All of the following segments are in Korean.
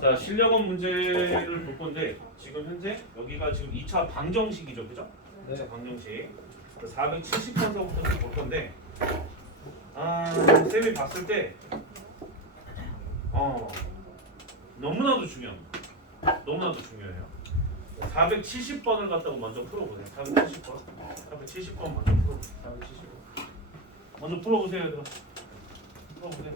자, 실력원 문제를 볼 건데 지금 현재 여기가 지금 2차 방정식이죠, 그죠? 2차 방정식. 470번서부터 볼 건데 아, 쌤이 봤을 때 어, 너무나도 중요합니다. 너무나도 중요해요. 470번을 갖다가 먼저 풀어보세요. 470번. 470번 먼저 풀어보세요. 470번. 먼저 풀어보세요, 얘들아. 풀어보세요.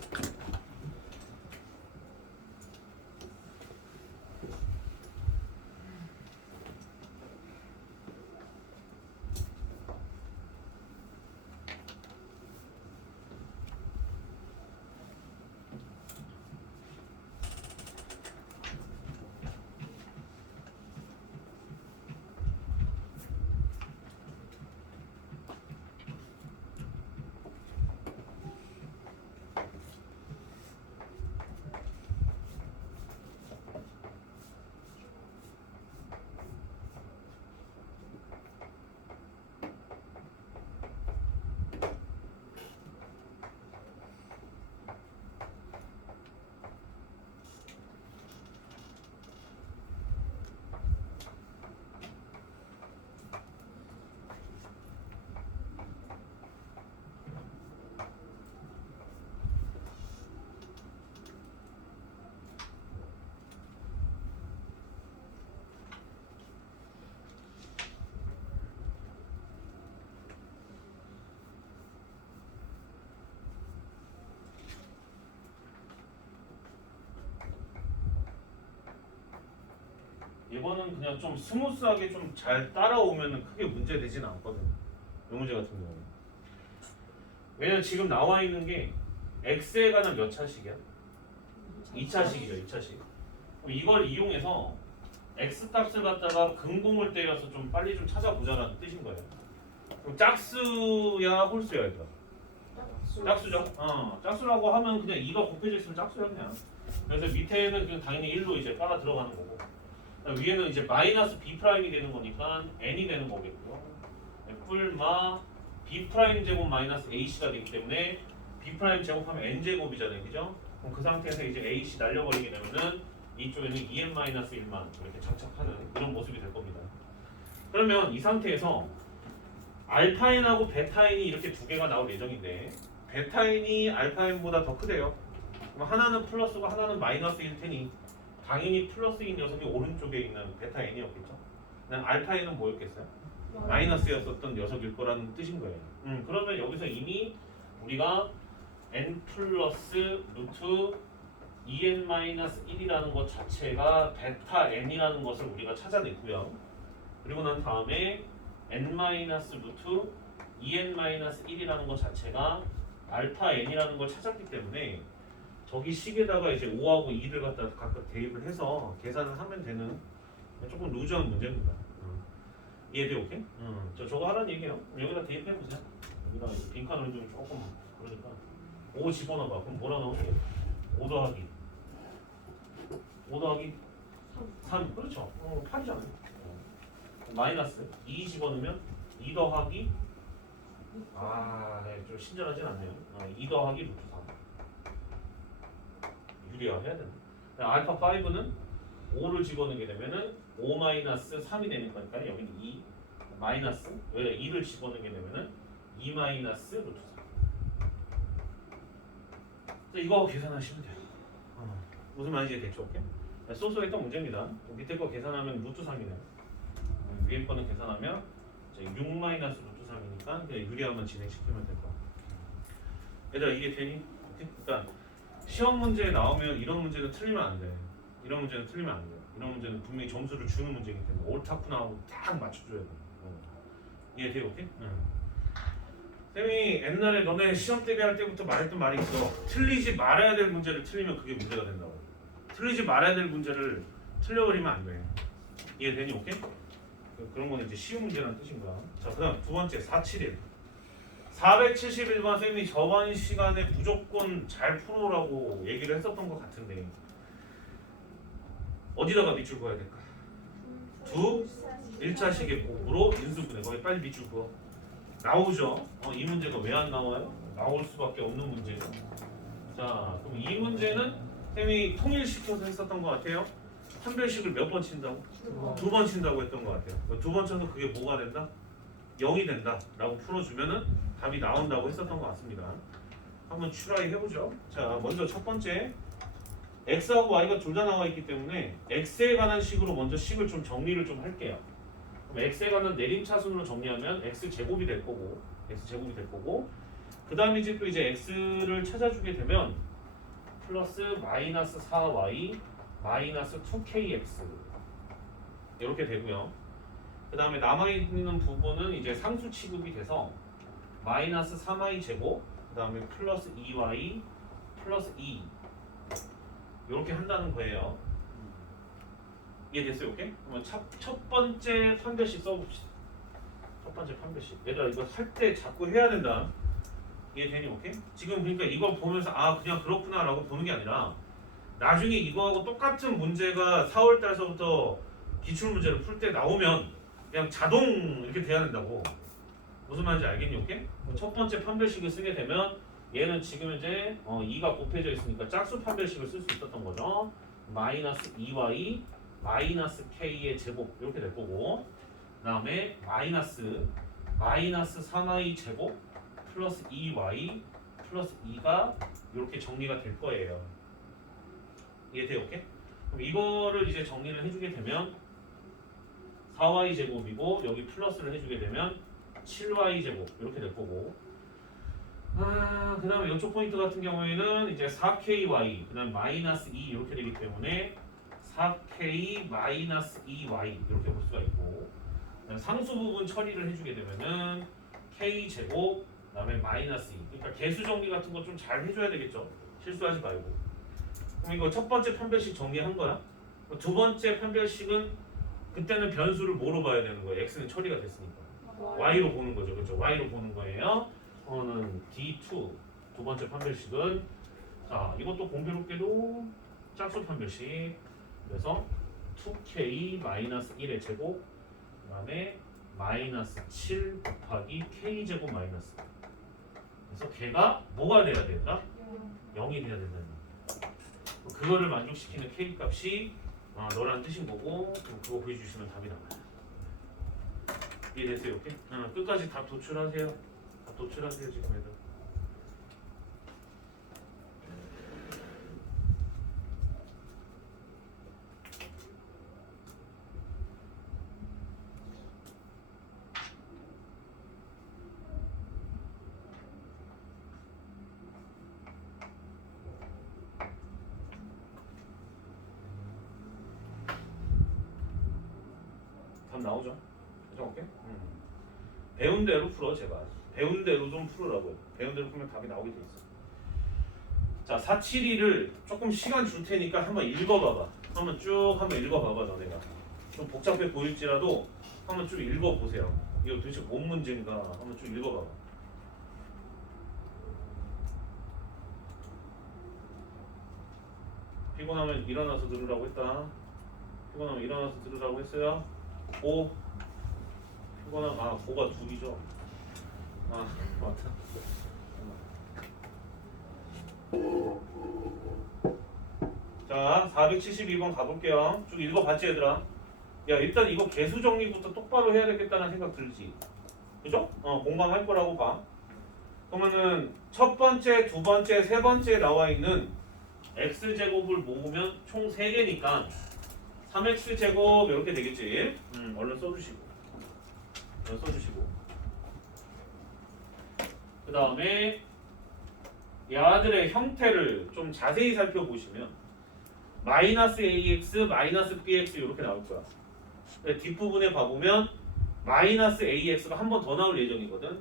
이거는 그냥 좀 스무스하게 좀 잘 따라오면 크게 문제 되지는 않거든요. 이 문제 같은 경우는. 왜냐면 지금 나와 있는 게 x에 관한 몇 차식이야? 2차식이죠, 2차식. 그럼 이걸 이용해서 x 값을 갖다가 근공을 때려서 좀 빨리 좀 찾아보자라는 뜻인 거예요. 그럼 짝수야, 홀수야, 이거. 짝수죠. 어, 짝수라고 하면 그냥 2가 곱해져 있으면 짝수야 그냥. 그래서 밑에는 그냥 당연히 1로 이제 빨아 들어가는 거고. 위에는 이제 마이너스 b 프라임이 되는 거니까 n이 되는 거겠고요. 뿔마 b 프라임 제곱 마이너스 ac가 되기 때문에 b 프라임 제곱하면 n 제곱이잖아요, 그죠? 그럼 그 상태에서 이제 ac 날려버리게 되면은 이쪽에는 2n 마이너스 1만 이렇게 장착하는 이런 모습이 될 겁니다. 그러면 이 상태에서 알파인하고 베타인이 이렇게 두 개가 나올 예정인데 베타인이 알파인보다 더 크대요. 그럼 하나는 플러스고 하나는 마이너스일 테니 당연히 플러스인 녀석이 오른쪽에 있는 베타 n이었겠죠. 그냥 알파 n은 뭐였겠어요? 마이너스였었던 녀석일 거라는 뜻인 거예요. 음, 그러면 여기서 이미 우리가 n 플러스 루트 2n 마이너스 1이라는 것 자체가 베타 n이라는 것을 우리가 찾아냈고요. 그리고 난 다음에 n 마이너스 루트 2n 마이너스 1이라는 것 자체가 알파 n이라는 걸 찾았기 때문에 저기 식에다가 이제 5하고 2를 갖다 각각 대입을 해서 계산을 하면 되는 조금 루즈한 문제입니다. 음. 이해돼 오케이? 음. 저 저거 하라는 얘기예요. 여기다 대입해 보세요. 여기다 빈칸을 좀 조금 그러니까 5 집어넣어봐. 그럼 뭐라 나오게? 5 더하기 5 더하기 3 그렇죠. 어, 8이잖아요. 마이너스 2 집어넣으면 2 더하기 아, 네, 좀 친절하진 않네요. 아, 2 더하기 루트 3 유리화 해야 된다. 알파 5는 5를 집어넣게 되면은 5 마이너스 3이 되는 거니까 여기는 2 마이너스 여기다 2를 집어넣게 되면은 2 마이너스 루트 3. 이거 계산하시면 돼요. 어, 무슨 말인지 대충 오케이? 소소했던 문제입니다. 밑에 거 계산하면 루트 3이네요. 위에 거는 계산하면 이제 6 마이너스 루트 3이니까 그냥 유리화만 진행시키면 될것 같아요. 얘들아 이게 되니? 오케이? 그러니까 시험 문제에 나오면 이런 문제는 틀리면 안 돼. 이런 문제는 틀리면 안 돼. 이런 문제는 분명히 점수를 주는 문제이기 때문에 옳다쿠 나하고 딱 맞춰줘야 돼. 어. 이해돼, 오케이? 응. 쌤이 옛날에 너네 시험 대비할 때부터 말했던 말이 있어. 틀리지 말아야 될 문제를 틀리면 그게 문제가 된다고. 틀리지 말아야 될 문제를 틀려버리면 안 돼. 이해되니, 오케이? 그- 그런 거는 이제 쉬운 문제라는 뜻인 거야. 자, 그 다음 두 번째 471. 471번 쌤이 저번 시간에 무조건 잘 풀어라고 얘기를 했었던 것 같은데 어디다가 밑줄 그어야 될까? 두 1차 식의 곱으로 인수분해 거기 빨리 밑줄 그어 나오죠? 어, 이 문제가 왜 안 나와요? 나올 수밖에 없는 문제죠 자 그럼 이 문제는 쌤이 통일시켜서 했었던 것 같아요. 판별식을 몇 번 친다고? 두 번 친다고 했던 것 같아요. 두 번 쳐서 그게 뭐가 된다? 0이 된다라고 풀어주면은 답이 나온다고 했었던 것 같습니다. 한번 추라이 해보죠. 자, 먼저 첫 번째 x하고 y가 둘 다 나와 있기 때문에 x에 관한 식으로 먼저 식을 좀 정리를 좀 할게요. 그럼 x에 관한 내림차순으로 정리하면 x 제곱이 될 거고 x 제곱이 될 거고 그 다음에 이제 또 이제 x를 찾아주게 되면 플러스 마이너스 4y 마이너스 2kx 이렇게 되고요. 그 다음에 남아있는 부분은 이제 상수 취급이 돼서 마이너스 3y 제곱 그 다음에 플러스 2y 플러스 2 이렇게 한다는 거예요. 이해됐어요? 오케이? 그러면 첫, 첫 번째 판별식 써봅시다. 첫 번째 판별식. 얘들아 이거 할 때 자꾸 해야 된다. 이해되니? 오케이? 지금 그러니까 이거 보면서 아 그냥 그렇구나 라고 보는 게 아니라 나중에 이거하고 똑같은 문제가 4월 달서부터 기출 문제를 풀 때 나오면 그냥 자동 이렇게 돼야 된다고. 무슨 말인지 알겠니? 오케이? 첫 번째 판별식을 쓰게 되면 얘는 지금 이제 어, 2가 곱해져 있으니까 짝수 판별식을 쓸 수 있었던 거죠. 마이너스 2y 마이너스 k의 제곱 이렇게 될 거고 그 다음에 마이너스 마이너스 3y 제곱 플러스 2y 플러스 2가 이렇게 정리가 될 거예요. 이해돼요? 오케이? 그럼 이거를 이제 정리를 해주게 되면 4y 제곱이고 여기 플러스를 해주게 되면 7y 제곱 이렇게 될 거고. 아, 그 다음에 이쪽 포인트 같은 경우에는 이제 4ky, 그 다음에 마이너스 2 이렇게 되기 때문에 4k 마이너스 2y 이렇게 볼 수가 있고. 상수 부분 처리를 해주게 되면은 k 제곱 그 다음에 마이너스 2 그러니까 개수 정리 같은 거 좀 잘 해줘야 되겠죠. 실수하지 말고. 그럼 이거 첫 번째 판별식 정리한 거야 두 번째 판별식은 그때는 변수를 뭐로 봐야 되는 거예요? X는 처리가 됐으니까. Y로 보는 거죠. 그렇죠? Y로 보는 거예요. 어는 d2 두 번째 판별식은 자 이것도 공교롭게도 짝수 판별식. 그래서 2k 마이너스 1의 제곱 그다음에 마이너스 7 곱하기 k 제곱 마이너스. 그래서 걔가 뭐가 돼야 된다? 0이 돼야 된다는 거예요. 그거를 만족시키는 k 값이 아, 너란 뜻인 거고 그럼 그거 보여주시면 답이 나와요. 이해됐어요? 오케이? 어, 끝까지 답 도출하세요. 답 도출하세요 지금 애들. 답 나오죠? 그죠? 오케이? 음. 배운 대로 풀어 제발. 배운 대로 좀 풀으라고요. 배운 대로 풀면 답이 나오게 돼 있어. 자, 472를 조금 시간 줄 테니까 한번 읽어봐봐. 한번 쭉 한번 읽어봐봐 너네가. 좀 복잡해 보일지라도 한번 쭉 읽어보세요. 이거 도대체 뭔 문제인가 한번 쭉 읽어봐봐. 피곤하면 일어나서 들으라고 했다. 피곤하면 일어나서 들으라고 했어요. 고 피곤한 아 고가 둘이죠. 아 맞다. 자 472번 가볼게요. 쭉 읽어봤지 얘들아? 야 일단 이거 개수 정리부터 똑바로 해야 되겠다는 생각 들지. 그죠? 어 공감할 거라고 봐. 그러면은 첫 번째, 두 번째, 세 번째 나와 있는 x 제곱을 모으면 총 3개니까 3x 제곱 이렇게 되겠지. 음, 얼른 써주시고, 얼른 써주시고. 그 다음에 얘들의 형태를 좀 자세히 살펴보시면 마이너스 ax, 마이너스 bx 이렇게 나올 거야. 뒷부분에 봐보면 마이너스 ax가 한 번 더 나올 예정이거든.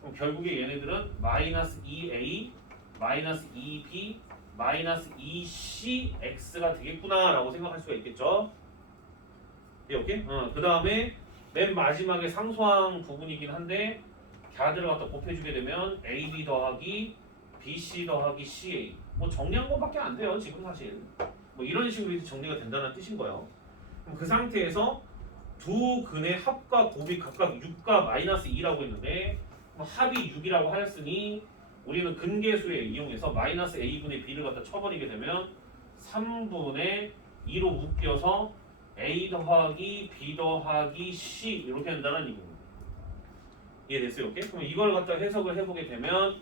그럼 결국에 얘네들은 마이너스 2a, 마이너스 2b, 마이너스 2cx가 되겠구나라고 생각할 수가 있겠죠. 예, 오케이? 어, 그 다음에 맨 마지막에 상수항 부분이긴 한데 걔들을 갖다 곱해주게 되면 ab 더하기 bc 더하기 ca 뭐 정리한 것밖에 안 돼요 지금 사실 뭐 이런 식으로 정리가 된다는 뜻인 거예요. 그럼 그 상태에서 두 근의 합과 곱이 각각 6과 마이너스 2라고 했는데 뭐 합이 6이라고 하였으니 우리는 근계수에 이용해서 마이너스 a분의 b를 갖다 쳐버리게 되면 3분의 2로 묶여서 A 더하기 B 더하기 C 이렇게 한다는 얘기입니다. 이해됐어요? 오케이? 그럼 이걸 갖다 해석을 해보게 되면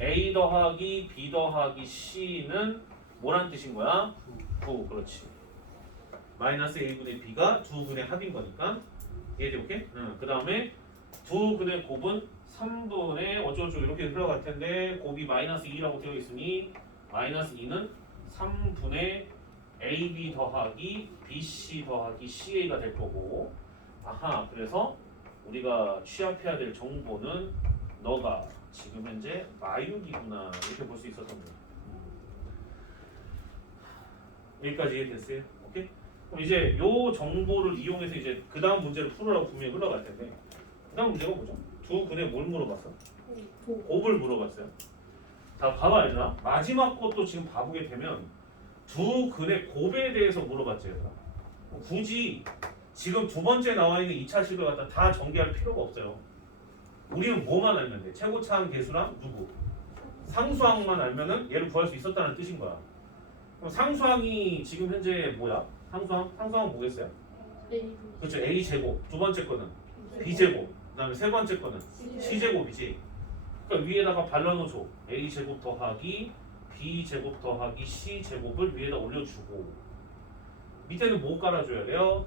A 더하기 B 더하기 C는 뭐란 뜻인 거야? 9 그렇지 마이너스 A분의 B가 두 근의 합인 거니까 이해돼 오케이? 응. 그 다음에 두 근의 곱은 3분의 어쩌고저쩌고 이렇게 흘러갈 텐데 곱이 마이너스 2라고 되어 있으니 마이너스 2는 3분의 AB 더하기 BC 더하기 CA가 될 거고 아하 그래서 우리가 취합해야 될 정보는 너가 지금 현재 마육이구나 이렇게 볼 수 있었던 거야 여기까지 이해됐어요? 오케이? 그럼 이제 요 정보를 이용해서 이제 그 다음 문제를 풀으라고 분명히 흘러갈 텐데 그 다음 문제가 뭐죠? 두 근에 뭘 물어봤어? 곱을 물어봤어요. 자, 봐봐 얘들아. 마지막 것도 지금 봐보게 되면 두 근의 곱에 대해서 물어봤지 얘들아. 굳이 지금 두 번째 나와 있는 2차 식을 갖다 다 전개할 필요가 없어요. 우리는 뭐만 알면 돼? 최고차항 계수랑 누구? 상수항만 알면은 얘를 구할 수 있었다는 뜻인 거야. 그럼 상수항이 지금 현재 뭐야? 상수항? 상수항은 뭐겠어요? 그렇죠. A 제곱. 두 번째 거는 B 제곱. 그 다음에 세 번째 거는 C 제곱이지. 그러니까 위에다가 발라놓죠. A 제곱 더하기 B 제곱 더하기 C 제곱을 위에다 올려주고 밑에는 뭐 깔아줘야 돼요?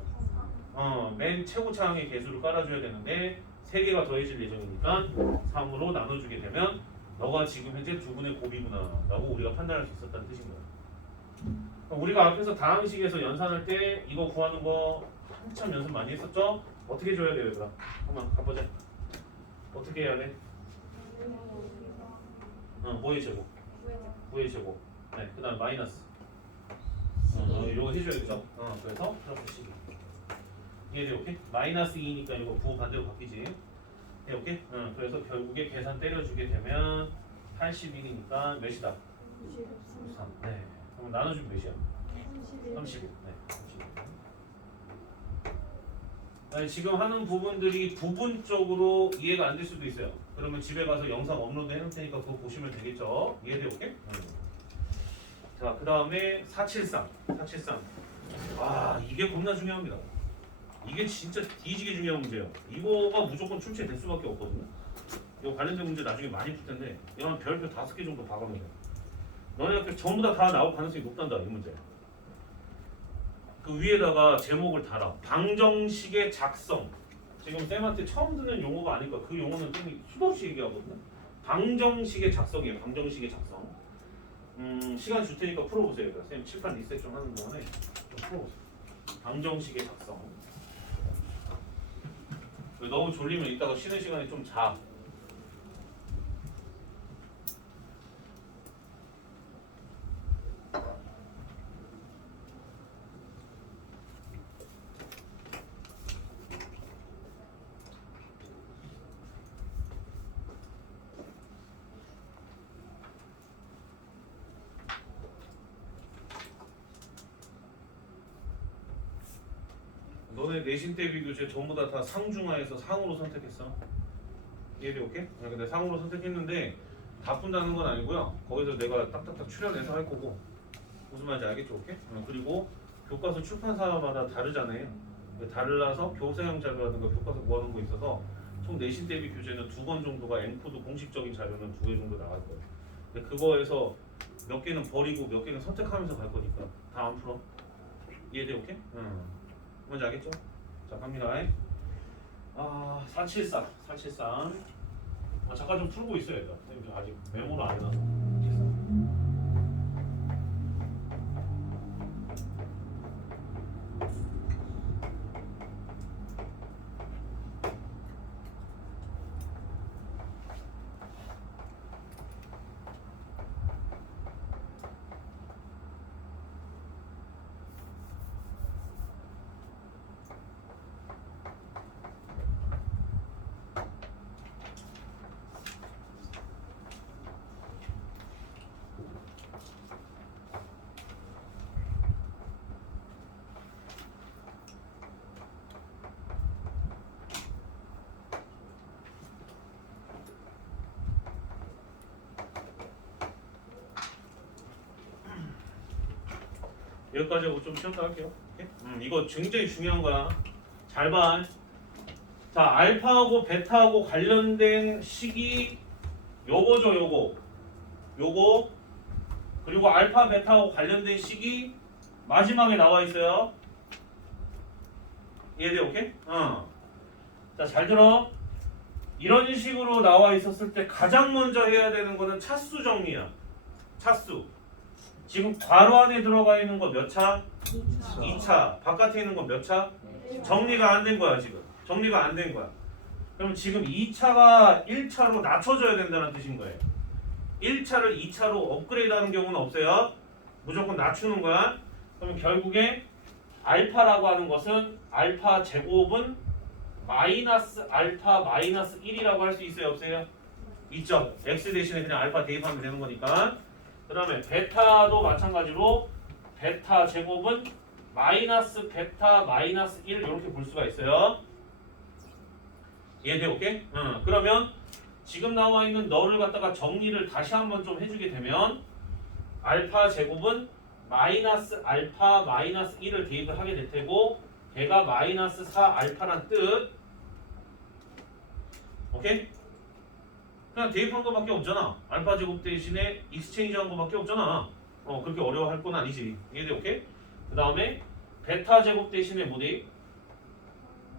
어, 맨 최고차항의 개수를 깔아줘야 되는데 세 개가 더해질 예정이니까 3으로 나눠주게 되면 너가 지금 현재 두 분의 곱이구나 라고 우리가 판단할 수 있었다는 뜻인 거야. 우리가 앞에서 다항식에서 연산할 때 이거 구하는 거 한참 연습 많이 했었죠? 어떻게 줘야 돼요, 얘들아? 한번 가보자. 어떻게 해야 돼? 어, 뭐의 제곱? 9의 제곱. 네, 그 다음 마이너스. 어, 어, 이거 해줘야겠죠? 어, 그래서 플러스 12. 이해돼, 오케이? 마이너스 2니까 이거 9 반대로 바뀌지. 네, 오케이? 어, 그래서 결국에 계산 때려주게 되면 81이니까 몇이다? 3. 네. 그럼 나눠주면 몇이야? 31. 네, 31. 아니, 지금 하는 부분들이 부분적으로 이해가 안 될 수도 있어요. 그러면 집에 가서 영상 업로드 해놓을 테니까 그거 보시면 되겠죠. 이해돼 오케이? 응. 자, 그 다음에 473. 473. 아, 이게 겁나 중요합니다. 이게 진짜 뒤지게 중요한 문제예요. 이거가 무조건 출제될 수밖에 없거든요. 이거 관련된 문제 나중에 많이 풀 텐데 이거 한 별표 다섯 개 정도 박아놓으세요. 너네 학교 전부 다 다 나올 가능성이 높단다 이 문제. 그 위에다가 제목을 달아. 방정식의 작성. 지금 쌤한테 처음 듣는 용어가 아닐까. 그 용어는 좀 수없이 얘기하거든요. 방정식의 작성이에요. 방정식의 작성. 음, 시간 줄 테니까 풀어보세요. 얘들아. 쌤 칠판 리셋 좀 하는 동안에 좀 풀어보세요. 방정식의 작성. 너무 졸리면 이따가 쉬는 시간에 좀 자. 너네 내신 대비 교재 전부 다 다 상중하에서 상으로 선택했어. 이해돼 오케이? 아, 근데 상으로 선택했는데 다 푼다는 건 아니고요. 거기서 내가 딱딱딱 출연해서 할 거고 무슨 말인지 알겠죠? 오케이? 어, 그리고 교과서 출판사마다 다르잖아요. 달라서 교사형 자료라든가 교과서 구하는 거 있어서 총 내신 대비 교재는 두 권 정도가 앵코드 공식적인 자료는 두 개 정도 나갈 거예요. 근데 그거에서 몇 개는 버리고 몇 개는 선택하면서 갈 거니까 다 안 풀어. 이해돼 오케이? 응. 뭔지 알겠죠? 자 갑니다. 아 473, 473. 아 잠깐 좀 풀고 있어요, 얘가. 아직 메모를 안 해놔서. 여기까지 하고 좀 쉬었다 할게요. 음, 이거 굉장히 중요한 거야. 잘 봐. 자, 알파하고 베타하고 관련된 식이 요거죠, 요거. 요거. 그리고 알파, 베타하고 관련된 식이 마지막에 나와 있어요. 이해돼, 오케이? 어. 자, 잘 들어. 이런 식으로 나와 있었을 때 가장 먼저 해야 되는 거는 차수 정리야. 차수. 지금 괄호 안에 들어가 있는 거몇 차? 2차. 바깥에 있는 거 몇 차? 정리가 안 된 거야, 지금. 정리가 안 된 거야. 그럼 지금 2차가 1차로 낮춰져야 된다는 뜻인 거예요. 1차를 2차로 업그레이드 하는 경우는 없어요. 무조건 낮추는 거야. 그러면 결국에 알파라고 하는 것은 알파 제곱은 마이너스 알파 마이너스 1이라고 할 수 있어요 없어요? 있죠. x 대신에 그냥 알파 대입하면 되는 거니까. 그 다음에 베타도 마찬가지로 베타 제곱은 마이너스 베타 마이너스 1 이렇게 볼 수가 있어요. 오케이? 응. 그러면 지금 나와 있는 너를 갖다가 정리를 다시 한번 좀 해주게 되면 알파 제곱은 마이너스 알파 마이너스 1을 대입을 하게 될 테고 걔가 마이너스 4 알파란 뜻 오케이? 그냥 대입한 거밖에 없잖아 알파 제곱 대신에 익스체인지 한 거밖에 없잖아 어 그렇게 어려워할 건 아니지 이해돼 오케이? 그 다음에 베타 제곱 대신에 뭐 대입?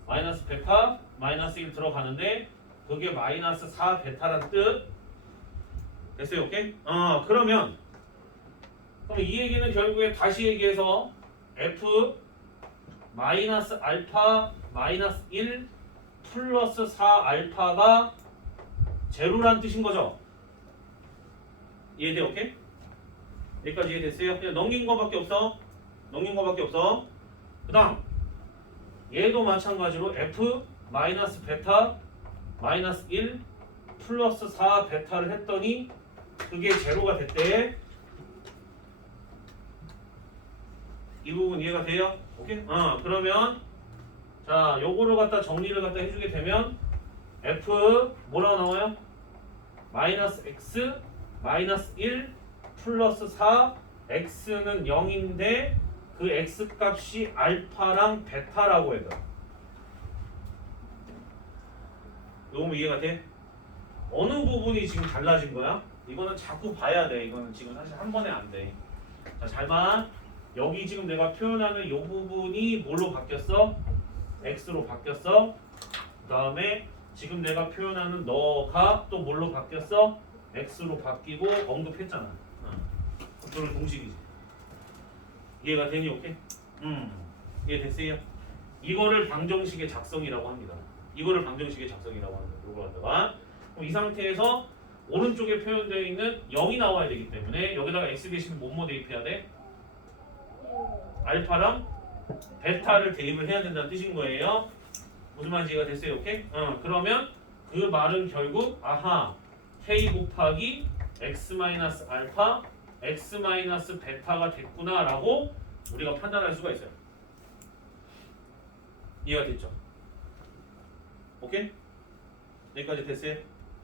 마이너스 베타 마이너스 1 들어가는데 그게 마이너스 4 베타란 뜻 됐어요 오케이? 어 그러면 그럼 이 얘기는 결국에 다시 얘기해서 f 마이너스 알파 마이너스 1 플러스 4 알파가 제로란 뜻인 거죠 이해돼 오케이? 여기까지 이해됐어요? 그냥 넘긴 거밖에 없어 넘긴 거밖에 없어 그 다음 얘도 마찬가지로 f 마이너스 베타 마이너스 1 플러스 4 베타를 했더니 그게 제로가 됐대 이 부분 이해가 돼요? 오케이? 어 그러면 자 요거를 갖다 정리를 갖다 해주게 되면 f 뭐라고 나와요? 마이너스 x 마이너스 1 플러스 4 x는 0인데 그 x 값이 알파랑 베타라고 해요. 요거 이해가 돼? 어느 부분이 지금 달라진 거야? 이거는 자꾸 봐야 돼. 이거는 지금 사실 한 번에 안 돼. 자, 잘 봐. 여기 지금 내가 표현하는 요 부분이 뭘로 바뀌었어? x로 바뀌었어. 그 다음에 지금 내가 표현하는 너가 또 뭘로 바뀌었어? x로 바뀌고 언급했잖아. 어. 그거는 공식이지. 이해가 되니 오케이? 음 이해됐어요? 이거를 방정식의 작성이라고 합니다. 이거를 방정식의 작성이라고 합니다. 이걸 갖다가 이 상태에서 오른쪽에 표현되어 있는 0이 나와야 되기 때문에 여기다가 x 대신에 뭐뭐 대입해야 돼? 알파랑 베타를 대입을 해야 된다는 뜻인 거예요. 무슨 말인지 이해가 됐어요? 오케이? 어, 그러면 그 말은 결국 아하 k 곱하기 x 마이너스 알파 x 마이너스 베타가 됐구나라고 우리가 판단할 수가 있어요. 이해가 됐죠? 오케이? 여기까지 됐어요?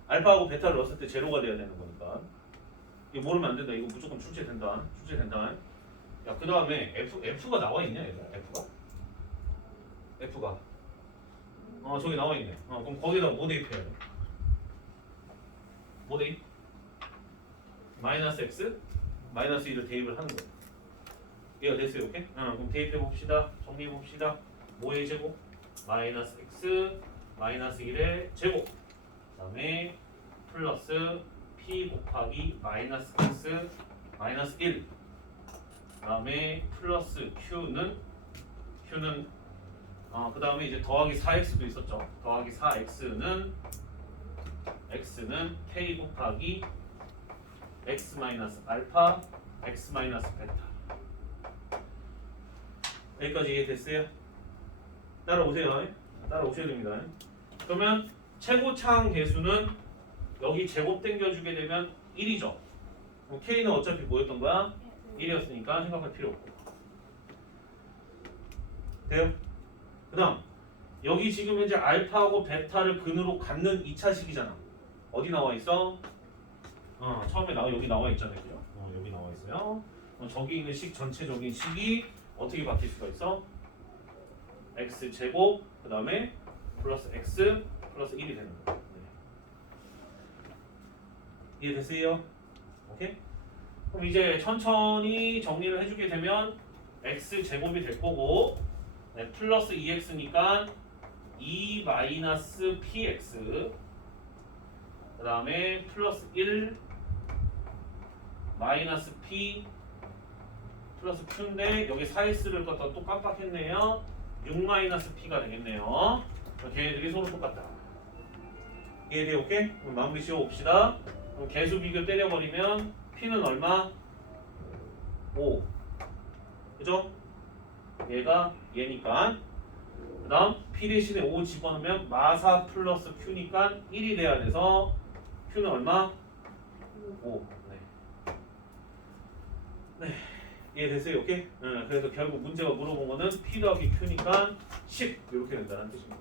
알파하고 베타를 넣었을 때 제로가 돼야 되는 거니까 이거 모르면 안 된다. 이거 무조건 출제된다. 출제된다. 야, 그 다음에 F, F가 나와 있냐, 얘들아? F가? F가. 어, 저기 나와 있네. 어, 그럼 거기다 뭐 대입해야 돼? 뭐 대입? 마이너스 X? 마이너스 1을 대입을 하는 거예요. 이해가 됐어요, 오케이? 어, 그럼 대입해 봅시다. 정리해 봅시다. 뭐의 제곱? 마이너스 X, 마이너스 1의 제곱. 그다음에 플러스 P 곱하기 마이너스 X, 마이너스 1. 그다음에 플러스 Q는 Q는 어, 그 다음에 이제 더하기 4x도 있었죠. 더하기 4x는 x는 k 곱하기 x 마이너스 알파 x 마이너스 베타. 여기까지 이해됐어요? 따라오세요. 따라오셔야 됩니다. 그러면 최고 차항 계수는 여기 제곱 당겨주게 되면 1이죠. k는 어차피 뭐였던 거야? 1이었으니까 생각할 필요 없고. 돼요? 그 다음 여기 지금 현재 알파하고 베타를 근으로 갖는 2차식이잖아. 어디 나와 있어? 어, 처음에 나와 여기 나와 있잖아요. 어, 여기 나와 있어요. 그럼 저기 있는 식 전체적인 식이 어떻게 바뀔 수가 있어? x 제곱 그 다음에 플러스 x 플러스 1이 되는 거야. 네. 이해됐어요? 오케이? 그럼 이제 천천히 정리를 해주게 되면 x 제곱이 될 거고 네, 플러스 2x니까 2 마이너스 px 그 다음에 플러스 1 마이너스 p 플러스 q인데 여기 4x를 갖다 또 깜빡했네요 6 마이너스 p가 되겠네요 걔네들이 서로 똑같다 이해돼 오케이? 그럼 마무리 지어 봅시다 그럼 개수 비교 때려버리면 p는 얼마? 5 그죠? 얘가 얘니까 그 다음 p 대신에 5 집어넣으면 마사 플러스 q니까 1이 돼야 돼서 q는 얼마? 5 네. 네 이해됐어요? 오케이? 네, 그래서 결국 문제가 물어본 거는 p 더하기 q니까 10 이렇게 된다는 뜻입니다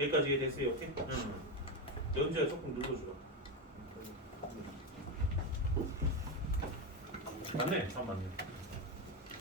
여기까지 이해됐어요? 오케이? 음. 연주야 조금 눌러주라 맞네 참 맞네